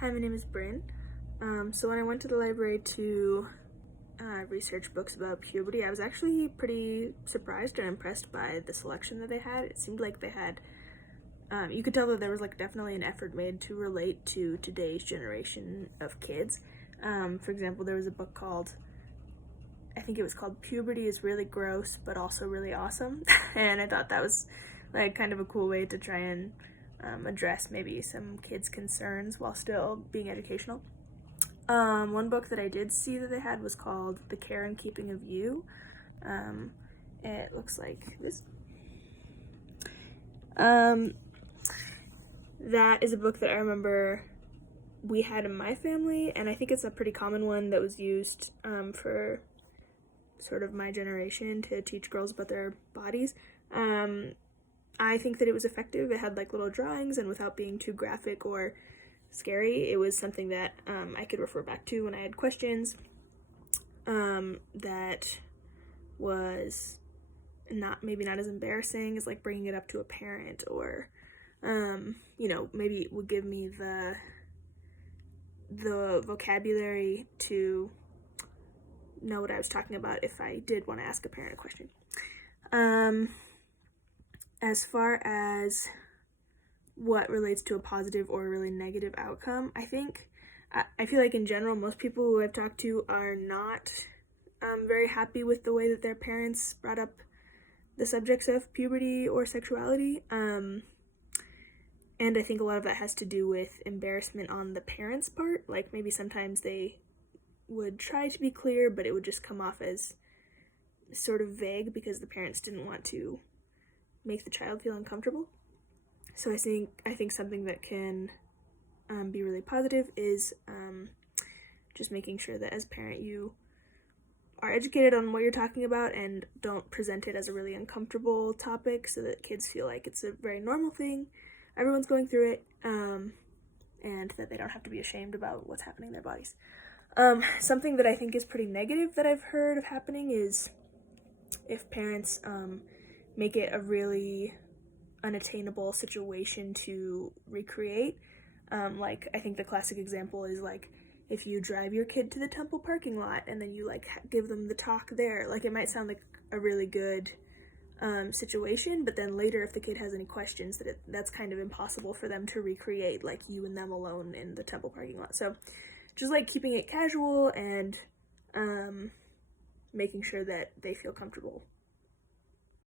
Hi, my name is Bryn. So when I went to the library to research books about puberty, I was actually pretty surprised and impressed by the selection that they had. It seemed like they had, you could tell that there was like definitely an effort made to relate to today's generation of kids. For example, there was a book called, I think it was called Puberty is Really Gross, but Also Really Awesome. And I thought that was like kind of a cool way to try and address maybe some kids' concerns while still being educational. One book that I did see that they had was called The Care and Keeping of You. It looks like this. That is a book that I remember we had in my family, and I think it's a pretty common one that was used for sort of my generation to teach girls about their bodies. I think that it was effective. It had like little drawings, and without being too graphic or scary, it was something that I could refer back to when I had questions. That was maybe not as embarrassing as like bringing it up to a parent, or maybe it would give me the vocabulary to know what I was talking about if I did want to ask a parent a question. As far as what relates to a positive or a really negative outcome, I feel like in general most people who I've talked to are not very happy with the way that their parents brought up the subjects of puberty or sexuality, and I think a lot of that has to do with embarrassment on the parents' part. Like maybe sometimes they would try to be clear, but it would just come off as sort of vague because the parents didn't want to make the child feel uncomfortable. So I think something that can be really positive is just making sure that as a parent you are educated on what you're talking about and don't present it as a really uncomfortable topic so that kids feel like it's a very normal thing, everyone's going through it, and that they don't have to be ashamed about what's happening in their bodies. Something that I think is pretty negative that I've heard of happening is if parents make it a really unattainable situation to recreate. Like I think the classic example is like if you drive your kid to the temple parking lot and then you like give them the talk there. Like it might sound like a really good situation, but then later if the kid has any questions, that's kind of impossible for them to recreate, like you and them alone in the temple parking lot. So just like keeping it casual and making sure that they feel comfortable